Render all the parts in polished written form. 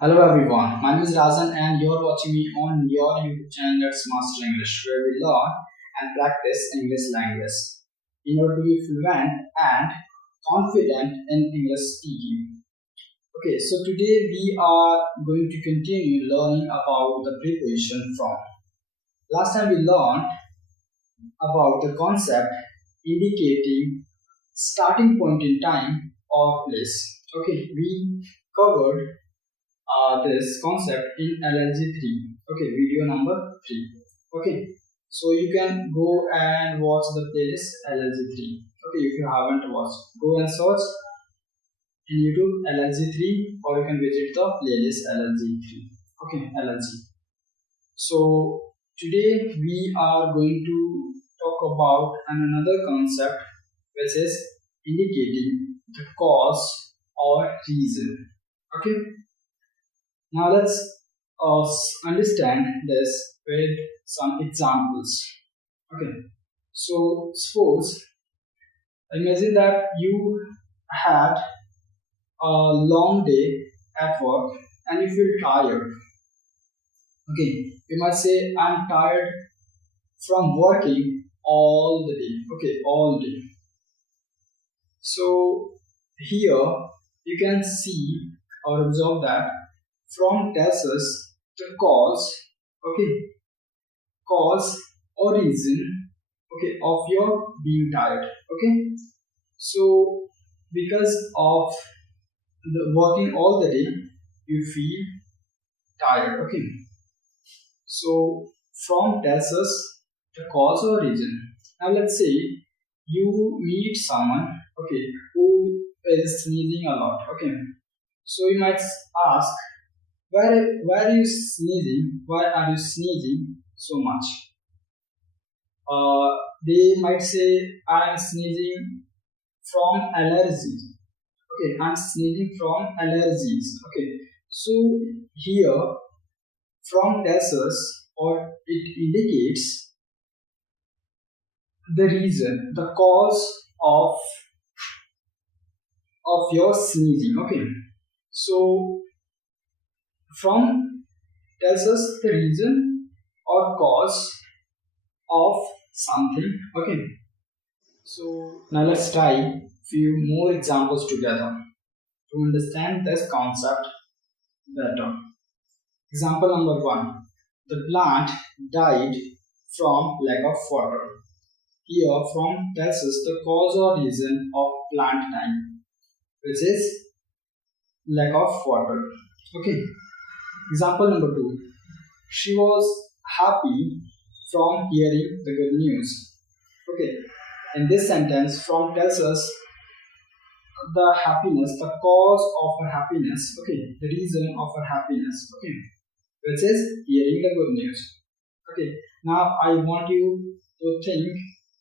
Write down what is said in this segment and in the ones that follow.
Hello everyone, my name is Razan and you're watching me on your YouTube channel that's Master English, where we learn and practice English language in order to be fluent and confident in English speaking. Okay, so today we are going to continue learning about the preposition from. Last time we learned about the concept indicating starting point in time or place. Okay, we covered this concept in LLG 3. Okay, video number 3. Okay, so you can go and watch the playlist LLG 3. Okay, if you haven't watched, go and search in YouTube LLG 3, or you can visit the playlist LLG 3. Okay, LLG. So today we are going to talk about another concept, which is indicating the cause or reason. Okay, now let's understand this with some examples. Okay, so suppose, imagine that you had a long day at work and you feel tired. Okay, you might say, I'm tired from working all the day. Okay, all day. So here you can see or observe that from tells us the cause, okay, cause or reason, okay, of your being tired. Okay, so because of the working all the day, you feel tired. Okay, so from tells us the cause or reason. Now let's say you meet someone, okay, who is sneezing a lot. Okay, so you might ask, why are you sneezing? Why are you sneezing so much? They might say, I am sneezing from allergies. Okay, I'm sneezing from allergies. Okay, so here from tells us, or it indicates the reason, the cause of your sneezing. Okay, so from tells us the reason or cause of something. Okay, so now let's try few more examples together to understand this concept better. Example number 1, the plant died from lack of water. Here from tells us the cause or reason of plant dying, which is lack of water. Okay, example number 2, she was happy from hearing the good news. Okay, in this sentence from tells us the happiness, the cause of her happiness. Okay, the reason of her happiness. Okay, which is hearing the good news. Okay, now I want you to think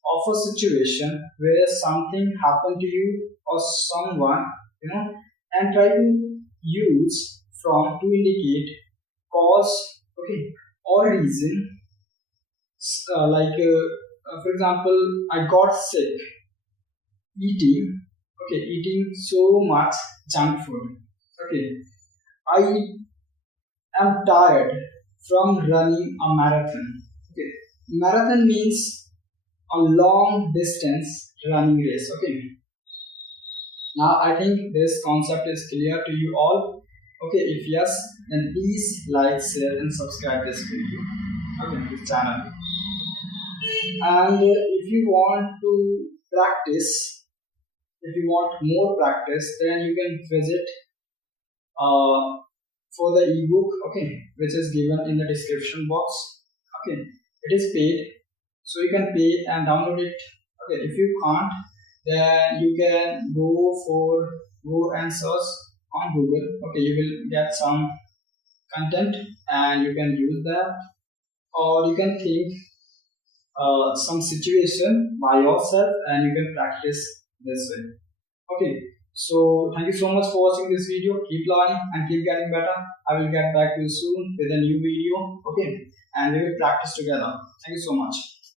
of a situation where something happened to you or someone, and try to use from to indicate cause, okay, or reason. For example, I got sick eating so much junk food. Okay, I am tired from running a marathon. Okay, marathon means a long distance running race. Okay, now I think this concept is clear to you all. Okay, if yes, then please like, share and subscribe this video. Okay, this channel. And if you want to practice, if you want more practice, then you can visit for the ebook, okay, which is given in the description box. Okay, it is paid, so you can pay and download it. Okay, if you can't, then you can go and search on Google. Okay, you will get some content and you can use that, or you can think some situation by yourself and you can practice this way. Okay, so thank you so much for watching this video. Keep learning and keep getting better. I will get back to you soon with a new video. Okay, and we will practice together. Thank you so much.